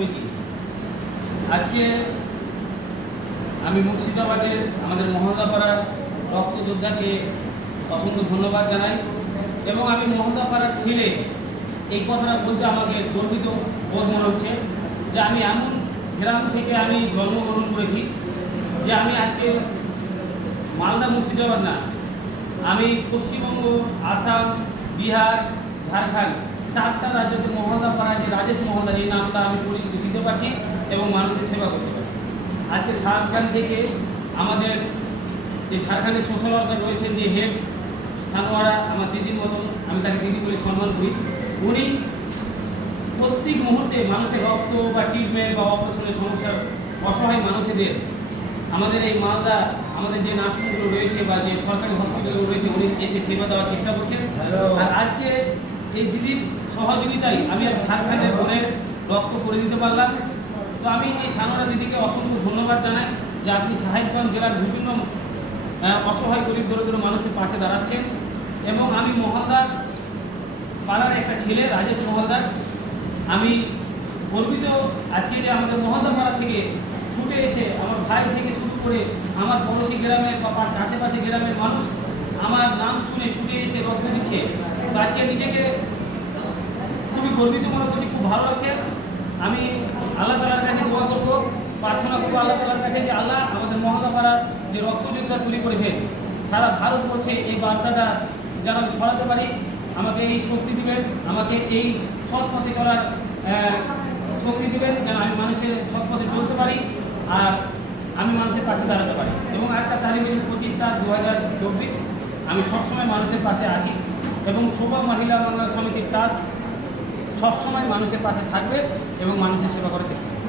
সমিতি। আজকে আমি মুর্শিদাবাদের আমাদের মহল্লাপাড়ার রক্তযোদ্ধাকে অসংখ্য ধন্যবাদ জানাই এবং আমি মহল্লাপাড়ার ছেলে এই কথাটা বলতে আমাকে গর্বিত বোধ মনে হচ্ছে যে আমি এমন গ্রাম থেকে আমি জন্মগ্রহণ করেছি যে আমি আজকে মালদা মুর্শিদাবাদ না, আমি পশ্চিমবঙ্গ, আসাম, বিহার, ঝাড়খণ্ড 4টা রাজ্যতে মহল্লাপাড়ায় যে রাজেশ মহল্লার এই নামটা আমি পরিচিতি দিতে পারছি এবং মানুষের সেবা করতে পারছি। আজকে ঝাড়খণ্ড থেকে আমাদের যে ঝাড়খণ্ডের সোশ্যাল ওয়ার্কার রয়েছেন যে হেড সানোয়ারা, আমার দিদির মতন, আমি তাকে দিদি বলে সম্মান করি। উনি প্রত্যেক মুহূর্তে মানুষের রক্ত বা ট্রিটমেন্ট বা অপারেশনের সমস্যার অসহায় মানুষদের আমাদের এই মালদা আমাদের যে নার্সিংগুলো রয়েছে বা যে সরকারি হসপিটালগুলো রয়েছে উনি এসে সেবা দেওয়ার চেষ্টা করছেন। আর আজকে এই দিদির সহযোগিতায় আমি ঝাড়খণ্ডের বোনের রক্ত করে দিতে পারলাম। তো আমি এই সানোয়ারা দিদিকে অসংখ্য ধন্যবাদ জানাই যে আপনি সাহেবগঞ্জ জেলার বিভিন্ন অসহায় গরিব দরিদ্র মানুষের পাশে দাঁড়াচ্ছেন। এবং আমি মহলদার পাড়ার একটা ছেলে রাজেশ মহলদার, আমি গর্বিত আজকে যে আমাদের মহলদার পাড়া থেকে ছুটে এসে আমার ভাই থেকে শুরু করে আমার পড়োশি গ্রামের বা আশেপাশে গ্রামের মানুষ আমার নাম শুনে ছুটে এসে রক্ত দিচ্ছে। তো আজকে নিজেকে খুবই গর্বিত মনে করছি, খুব ভালো লাগছে। আমি আল্লাহ তাআলার কাছে দোয়া করবো, প্রার্থনা করবো আল্লাহ তাআলার কাছে যে আল্লাহ আমাদের মহল্লাপাড়ার যে রক্তযোদ্ধা তৈরি করেছেন সারা ভারতবর্ষে এই বার্তাটা যেন আমি ছড়াতে পারি। আমাকে এই শক্তি দিবেন, আমাকে এই সৎ পথে চলার শক্তি দিবেন যেন আমি মানুষের সৎ পথে চলতে পারি আর আমি মানুষের পাশে দাঁড়াতে পারি। এবং আজকের তারিখ হচ্ছে 25/4/2024। আমি সবসময় মানুষের পাশে আছি এবং শোভা মহিলা মঙ্গল সমিতি ট্রাস্ট সবসময় মানুষের পাশে থাকবে এবং মানুষের সেবা করার চেষ্টা করবে।